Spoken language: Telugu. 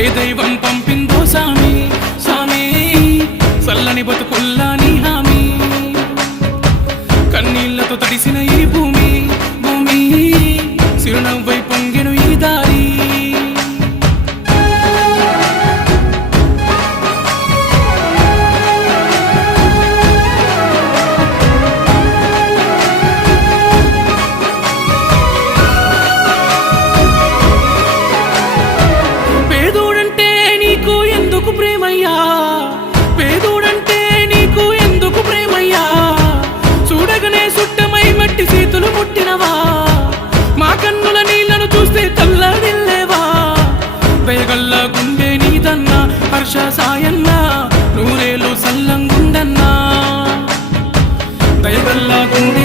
ఏ దైవం పంపిందో సామి? సామి చల్లని బతుకుల్లా నీ హామీ. కన్నీళ్ళతో తడిసిన దయగల్ల గుండె నీదన్న హర్ష సాయన్న నూరేలు సల్లంగుండన్నా. దయగల్ల గుండె